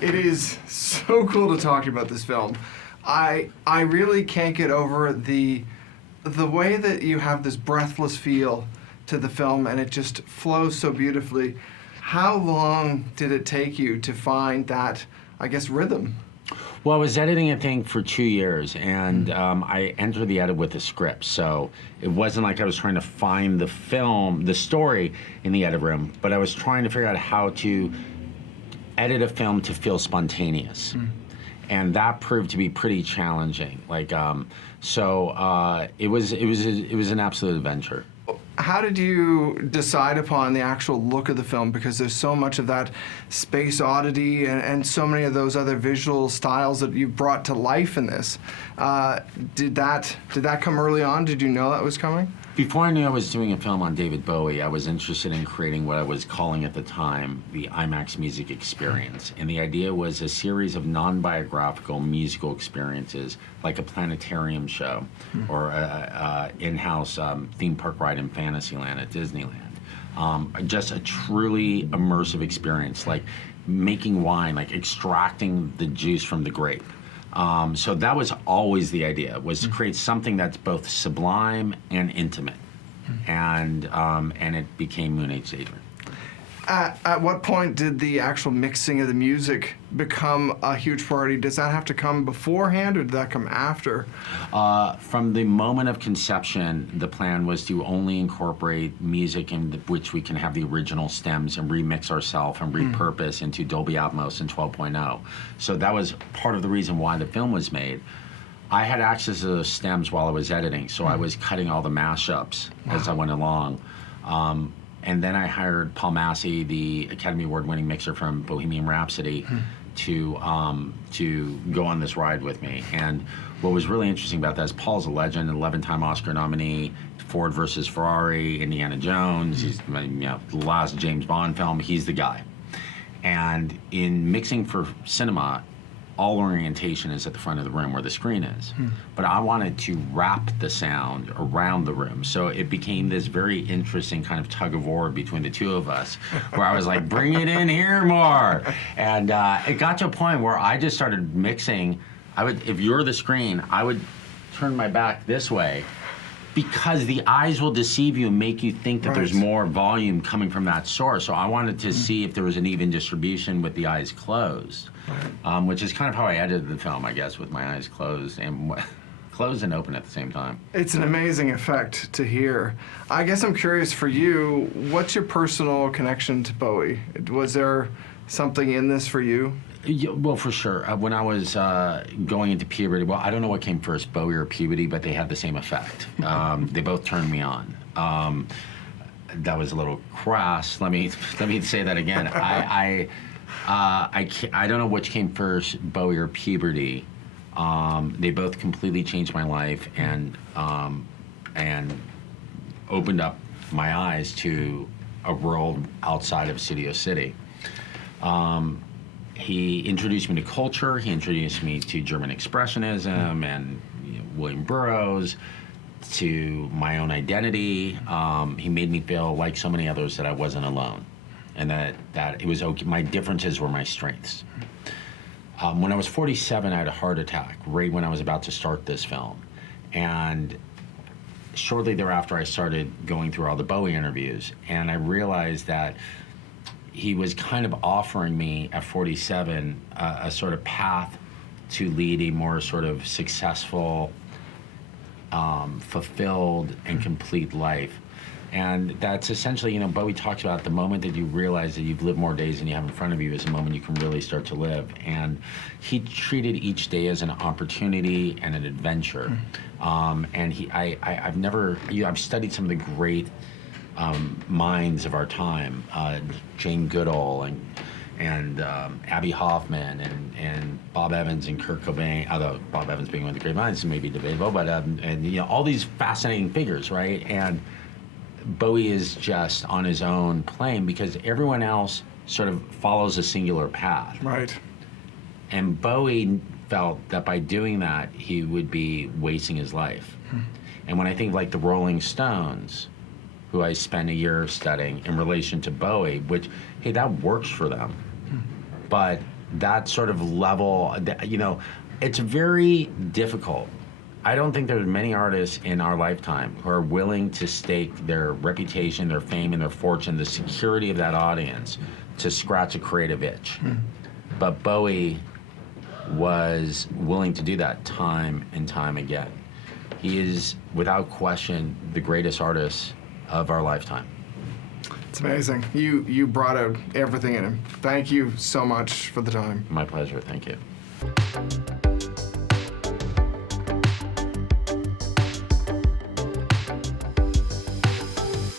It is so cool to talk to you about this film. I really can't get over the way that you have this breathless feel to the film, and it just flows so beautifully. How long did it take you to find that, I guess, rhythm? Well, I was editing a thing for 2 years, and I entered the edit with a script. So it wasn't like I was trying to find the story in the edit room, but I was trying to figure out how to edit a film to feel spontaneous. And that proved to be pretty challenging. It was an absolute adventure. How did you decide upon the actual look of the film? Because there's so much of that space oddity and so many of those other visual styles that you brought to life in this. Did that come early on? Did you know that was coming? Before I knew I was doing a film on David Bowie, I was interested in creating what I was calling at the time the IMAX music experience. And the idea was a series of non-biographical musical experiences, like a planetarium show or a in-house theme park ride in Fantasyland at Disneyland. Just a truly immersive experience, like making wine, like extracting the juice from the grape. So that was always the idea, was to create something that's both sublime and intimate. And it became Moonage Daydream. At what point did the actual mixing of the music become a huge priority? Does that have to come beforehand, or did that come after? From the moment of conception, the plan was to only incorporate music in which we can have the original stems and remix ourselves and repurpose into Dolby Atmos and 12.0. So that was part of the reason why the film was made. I had access to those stems while I was editing, so I was cutting all the mashups as I went along. And then I hired Paul Massey, the Academy Award-winning mixer from Bohemian Rhapsody, to go on this ride with me. And what was really interesting about that is Paul's a legend, an 11-time Oscar nominee, Ford versus Ferrari, Indiana Jones. He's the last James Bond film. He's the guy. And in mixing for cinema, all orientation is at the front of the room where the screen is. But I wanted to wrap the sound around the room. So it became this very interesting kind of tug of war between the two of us, where I was like, bring it in here more. And it got to a point where I just started mixing. If you're the screen, I would turn my back this way, because the eyes will deceive you and make you think that there's more volume coming from that source. So I wanted to see if there was an even distribution with the eyes closed, which is kind of how I edited the film, I guess, with my eyes closed and open at the same time. It's an amazing effect to hear. I guess I'm curious for you, what's your personal connection to Bowie? Was there something in this for you? Yeah, well, for sure. When I was going into puberty, well, I don't know what came first, Bowie or puberty, but they had the same effect. They both turned me on. That was a little crass. Let me say that again. I don't know which came first, Bowie or puberty. They both completely changed my life and opened up my eyes to a world outside of Studio City. He introduced me to culture. He introduced me to German Expressionism and William Burroughs, to my own identity. He made me feel like so many others that I wasn't alone, and that it was okay. My differences were my strengths. When I was 47, I had a heart attack right when I was about to start this film, and shortly thereafter, I started going through all the Bowie interviews, and I realized that he was kind of offering me at 47 a sort of path to lead a more sort of successful, fulfilled, and complete life. And that's essentially, Bowie talks about the moment that you realize that you've lived more days than you have in front of you is the moment you can really start to live. And he treated each day as an opportunity and an adventure. And I've studied some of the great minds of our time, Jane Goodall and Abby Hoffman and Bob Evans and Kurt Cobain, although Bob Evans being one of the great minds, maybe debatable, but all these fascinating figures, right? And Bowie is just on his own plane because everyone else sort of follows a singular path. Right. And Bowie felt that by doing that, he would be wasting his life. And when I think like the Rolling Stones, who I spent a year studying in relation to Bowie, which, hey, that works for them. But that sort of level, it's very difficult. I don't think there's many artists in our lifetime who are willing to stake their reputation, their fame, and their fortune, the security of that audience, to scratch a creative itch. But Bowie was willing to do that time and time again. He is, without question, the greatest artist of our lifetime. It's amazing. You brought out everything in him. Thank you so much for the time. My pleasure. Thank you.